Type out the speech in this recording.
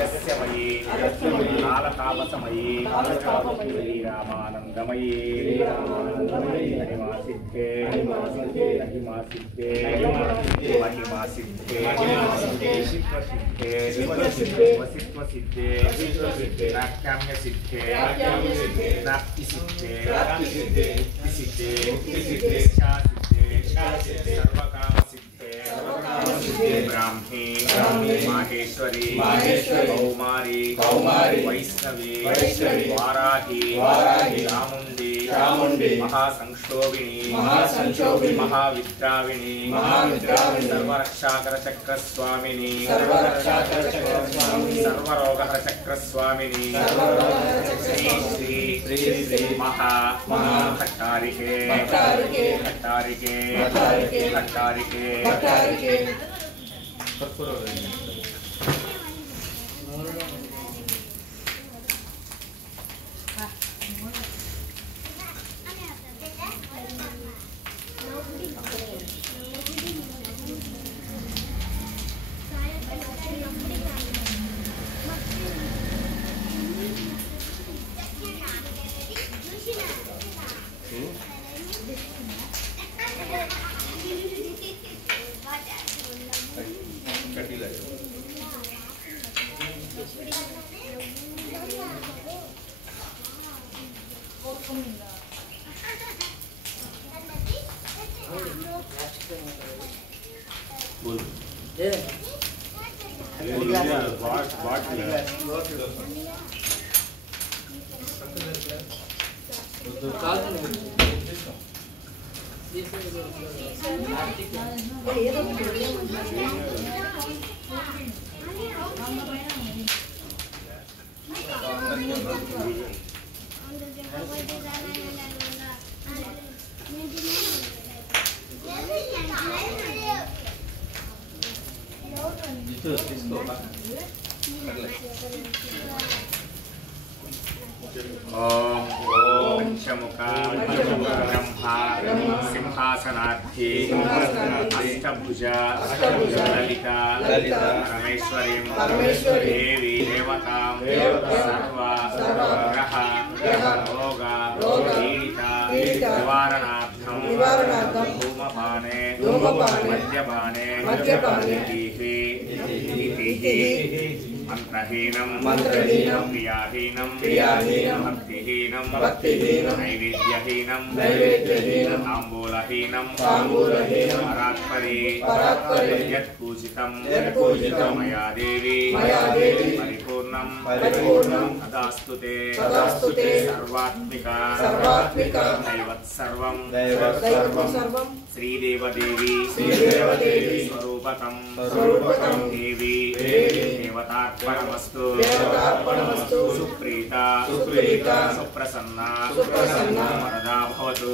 यस्यमयी कालतापसमयी श्रीरामानन्दमयी महिमासिद्धे महिमासिद्धे महिमासिद्धे शिवसिद्धे वसित्वसिद्धे नाट्याम्यसिद्धे नाट्यसिद्धे मुक्तिसिद्धे इच्छासिद्धे सर्वकामसिद्धे ब्राह्मी माहेश्वरी कौमारी वैष्णवी वाराही चामुंडी महासंक्षोभिणी महाविद्राविणी सर्वरक्षाकर चक्रस्वामिनी सर्वरोगहर श्री महा भट्टारिके ब्रह्मा सिंहासनार्थी अष्टभुजा ललिता परमेश्वरी देवी देवता सर्वग्रह रोगा पीडिता निवारणार्थं धूमपाने मद्यपाने मंत्रहीनं क्रियाहीनं भक्तिहीनं नैवेद्यहीनं ताम्बूलहीनं परात्परे यत्पूजितं मया देवी परिपूर्णं तदास्तुते सर्वात्मिका दैवत्सर्वं श्रीदेवदेवी स्वरूपकं देवी देवतार्पणमस्तु सुप्रीता सुप्रसन्ना वरदा भवतु